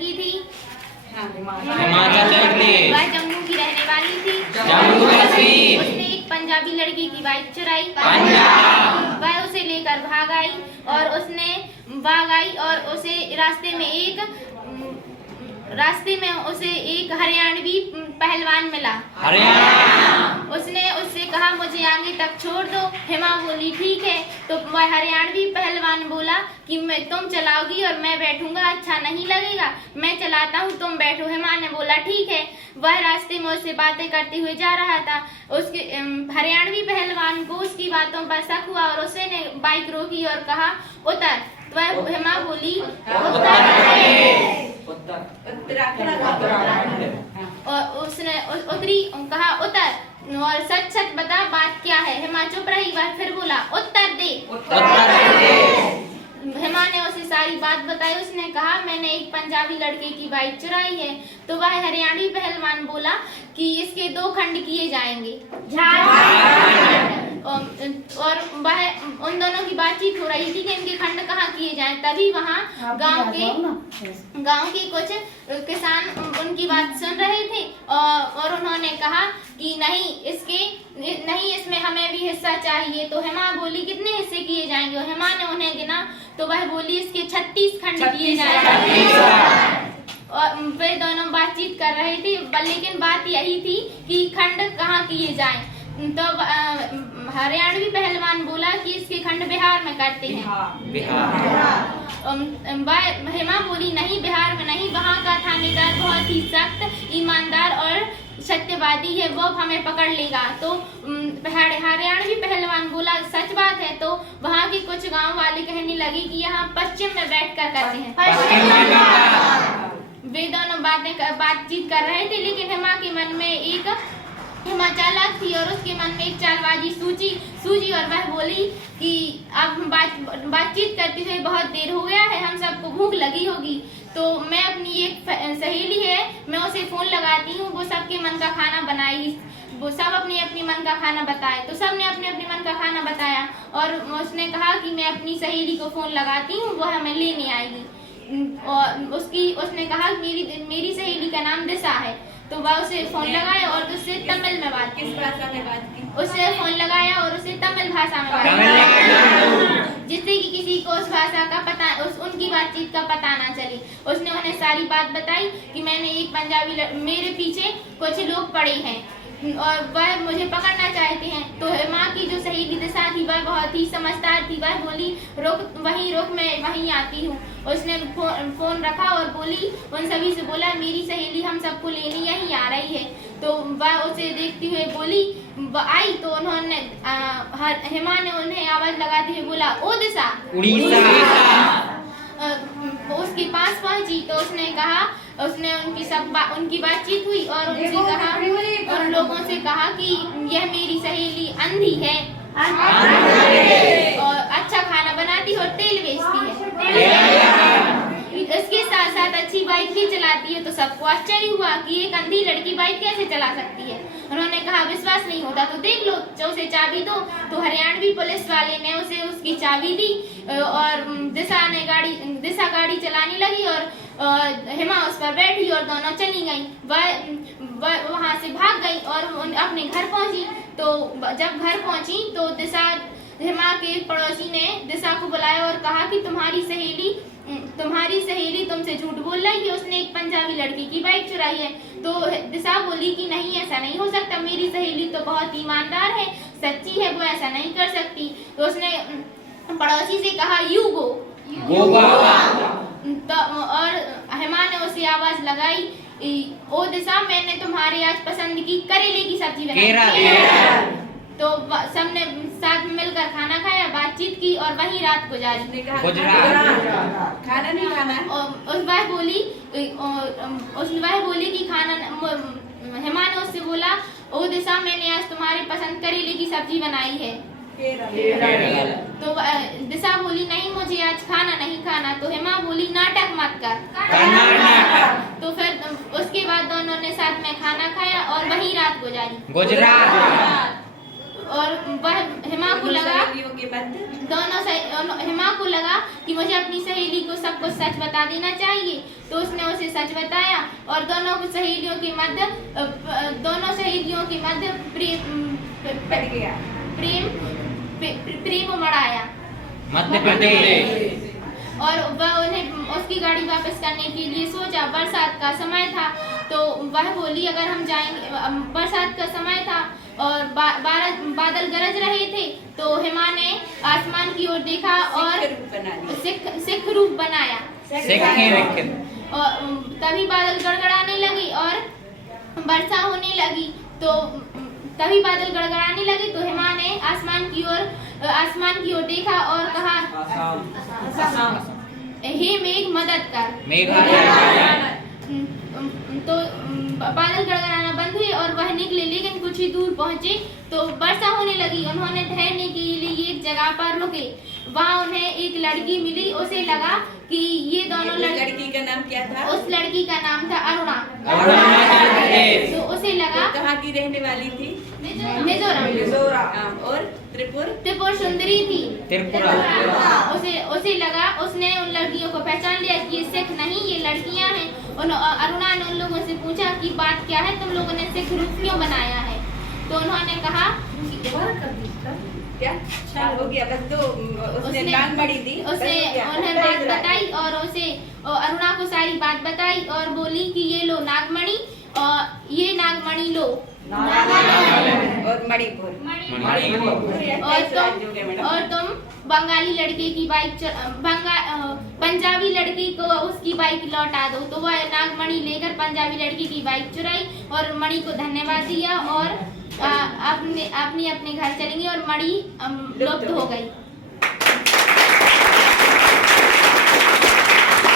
की थी। हिमाचल वह जम्मू की रहने वाली थी। उसने एक पंजाबी लड़की की बाइक चुराई। वह उसे लेकर भाग आई और उसे रास्ते में उसे एक हरियाणवी पहलवान मिला। उसने उससे कहा मुझे आगे तक छोड़ दो। हिमा बोली ठीक है। तो वह हरियाणवी पहलवान बोला कि तुम चलाओगी और मैं बैठूंगा, अच्छा नहीं लगेगा, मैं चलाता हूँ तुम बैठो। हिमा ने बोला ठीक है। वह रास्ते में उससे बातें करते हुए जा रहा था। उसके हरियाणवी पहलवान को उसकी बातों पर शक हुआ और उसने बाइक रोकी और कहा उतर। वह हिमा बोली और उसने उतरी, कहा उतर और सच सच बता बात क्या है। हिमा चुप रही। वह फिर बोला उत्तर दे। हिमा ने उसे सारी बात बताई। उसने कहा मैंने एक पंजाबी लड़के की बाइक चुराई है। तो वह हरियाणवी पहलवान बोला कि इसके 2 खंड किए जाएंगे। और वह उन दोनों की बातचीत हो रही थी कि इनके खंड कहाँ किए जाएं। तभी वहाँ गांव के कुछ किसान उनकी बात सुन रहे थे और उन्होंने कहा कि नहीं इसमें हमें भी हिस्सा चाहिए। तो हिमा बोली कितने हिस्से किए जाएंगे। और हिमा ने उन्हें गिना तो वह बोली इसके 36 खंड किए जाएंगे। और वे दोनों बातचीत कर रहे थे, लेकिन बात यही थी कि खंड कहाँ किए जाएं। तो हरियाणवी पहलवान बोला कि इसके खंड बिहार में करते हैं। हिमा बोली नहीं, बिहार में नहीं, वहाँ का थानेदार बहुत ही सख्त, ईमानदार और सत्यवादी है, वो हमें पकड़ लेगा। तो हरियाणवी पहलवान बोला सच बात है। तो वहाँ के कुछ गांव वाले कहने लगे कि यहाँ पश्चिम में बैठकर करते हैं। वे दोनों बातचीत कर रहे थे, लेकिन हिमा के मन में हिमा चालाक थी और उसके मन में एक चालबाजी सूझी और वह बोली कि अब हम बातचीत करते हुए बहुत देर हो गया है, हम सबको भूख लगी होगी। तो मैं अपनी एक सहेली है, मैं उसे फोन लगाती हूँ, वो सबके मन का खाना बनाएगी। वो सब अपनी मन का खाना बताए। तो सब ने अपने मन का खाना बताया और उसने कहा कि मैं अपनी सहेली को फोन लगाती हूँ, वो हमें लेने आएगी। और उसने कहा मेरी सहेली का नाम दिशा है। तो वह उसे फोन लगाया और उससे तमिल में बात की। उससे फोन लगाया और उसे तमिल भाषा में बात की, जिससे कि किसी को उस भाषा का पता, उनकी बातचीत का पता ना चले। उसने उन्हें सारी बात बताई कि मैंने एक पंजाबी, मेरे पीछे कुछ लोग पड़े हैं और वह मुझे पकड़ना चाहते हैं। तो हिमा की जो सहेली दिशा थी वह बहुत ही समझदार थी। वह बोली रुक, मैं वहीं आती हूँ। उसने फोन रखा और बोली उन सभी से बोला मेरी सहेली हम सबको लेने यहीं आ रही है। तो वह उसे देखते हुए बोली आई। तो उन्होंने हिमा ने उन्हें आवाज लगाते हुए बोला ओ दिशा। उसके पास पहुंची तो उसने उनकी बातचीत हुई और उनसे कहा, उन लोगों से कहा कि यह मेरी सहेली अंधी है और अच्छा खाना बनाती है और तेल बेचती है। इसके साथ साथ अच्छी बाइक भी चलाती है। तो सबको आश्चर्य हुआ कि एक अंधी लड़की बाइक कैसे चला सकती है। उन्होंने कहा विश्वास नहीं होता तो देख लो, उसे चाबी दो। तो हरियाणवी पुलिस वाले ने उसे उसकी चाबी दी और दिशा गाड़ी चलाने लगी और हिमा उस पर बैठी और दोनों चली गई। वह वहां से भाग गई और अपने घर पहुंची। तो जब घर पहुंची तो हिमा के पड़ोसी ने दिशा को बुलाया और कहा कि तुम्हारी सहेली तुमसे झूठ बोल रही है, उसने एक पंजाबी लड़की की बाइक चुराई है। तो दिशा बोली कि नहीं, ऐसा नहीं हो सकता, मेरी सहेली तो बहुत ईमानदार है, सच्ची है, वो ऐसा नहीं कर सकती। तो उसने पड़ोसी से कहा यू गो। तो और हिमा ने उसे आवाज लगाई ओ दिशा, मैंने तुम्हारे आज पसंद की करेले की सब्जी बनाई। तो सबने साथ में मिलकर खाना खाया, बातचीत की और वहीं रात गुजारी। खाना नहीं खाना है। और वह बोली कि खाना, हिमा ने उससे बोला ओ दिशा, मैंने आज तुम्हारे पसंद करेले की सब्जी बनाई है। तो दिशा बोली नहीं, मुझे आज खाना नहीं खाना। तो हिमा बोली नाटक मत कर। तो फिर उसके बाद दोनों ने साथ में खाना खाया और वहीं रात गुजारी। और वह हिमा को लगा कि मुझे अपनी सहेली को सब कुछ सच बता देना चाहिए। तो उसने उसे सच बताया और दोनों सहेलियों के मध्य बढ़ गया। प्रेम उमड़ाया। मध्य प्रदेश। और वह उन्हें उसकी गाड़ी वापस करने के लिए सोचा। बरसात का समय था तो वह बोली अगर हम जाएंगे, बरसात का समय था और बादल गरज रहे थे तो हेमा ने आसमान की ओर देखा और सिख रूप बनाया। और तभी बादल गड़गड़ाने लगे और वर्षा होने लगी। तो तभी बादल गड़गड़ाने लगे तो हेमा ने आसमान की ओर देखा और कहा, हे मेघ मदद कर। तो बादल गड़गड़ाना बंद हुए और वह निकले, लेकिन कुछ ही दूर पहुंचे तो वर्षा होने लगी। उन्होंने ठहरने के लिए एक जगह पर रुके। वहाँ उन्हें एक लड़की मिली। उसे लगा कि ये दोनों लड़की का नाम क्या था? उस लड़की का नाम था अरुणा। तो उसे लगा कहाँ की रहने वाली थी? मिजोरम। और त्रिपुर सुंदरी थी। उसे लगा, उसने उन लड़कियों को पहचान लिया कि ये सिख नहीं, ये लड़कियां हैं। अरुणा ने उन लोगों से पूछा कि बात क्या है, तुम लोगों ने सिख रूप क्यों बनाया है? तो उन्होंने कहा क्या हो गया, बस दो उसने नागमणि दी। उन्हें बात बताई और अरुणा को सारी बात बताई और बोली कि ये लो नागमणि और ये नागमणि लो और मणिपुर। और तुम बंगाली लड़के की बाइक पंजाबी लड़की को उसकी बाइक लौटा दो। तो वह नागमणि लेकर पंजाबी लड़की की बाइक चुराई और मणि को धन्यवाद दिया और अपने घर चलेंगी और मणि लुप्त हो गई।